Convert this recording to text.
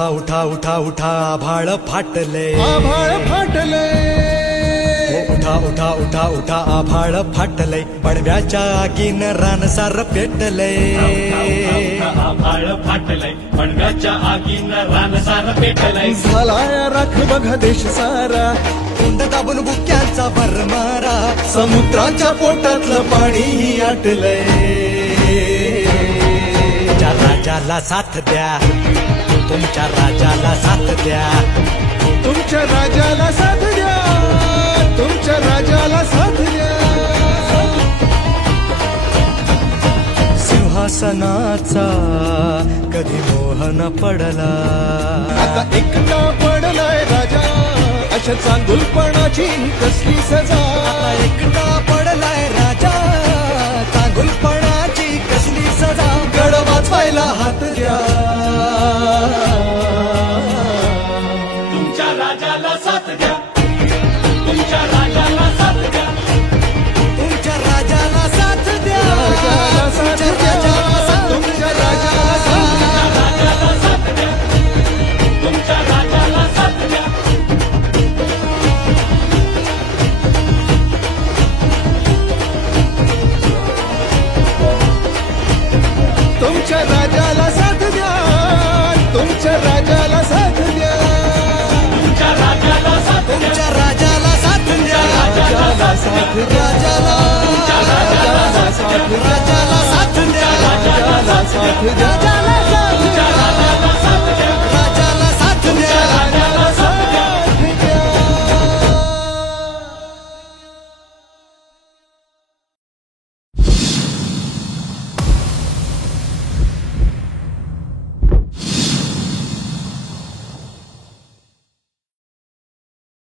उठा उठा उठा उठा आभाळ फाटले उठा उठा उठा उठा आभाळ फाटले पडव्याच्या आगीन रानसार पेटले आभाळ फाटलंय पडव्याच्या आगीन रानसार पेटलंय झालाय राख बघा देश सारा कुंड दाबून बुक्यांचा भरमारा समुद्राच्या पोटातलं पाणी आटलंय तुमच्या राजाला साथ द्या तुमच्या राजाला साथ द्या तुमच्या राजाला साथ द्या तुमच्या राजाला साथ द्या सिंहासनाचा कधी मोह न पडला आता एकटा पडलाय राजा अशा चांगुलपणाची कसली सजा आता एकटा पडलाय राजा चांगुलपणाची कसली सजा गड वाचवायला हात द्या तुमच्या राजाला साथ द्या तुमच्या राजाला साथ द्या तुमच्या राजाला साथ द्या राजाला साथ द्या तुमच्या राजाला साथ द्या राजाला साथ द्या तुमच्या राजाला साथ द्या तुमच्या राजाला साथ द्या तुमच्या राजाला साथ द्या तुमच्या राजाला साथ द्या तुमच्या राजाला साथ द्या राजाला साथ द्या राजाला राजाला साथ द्या राजाला साथ द्या राजाला साथ द्या राजाला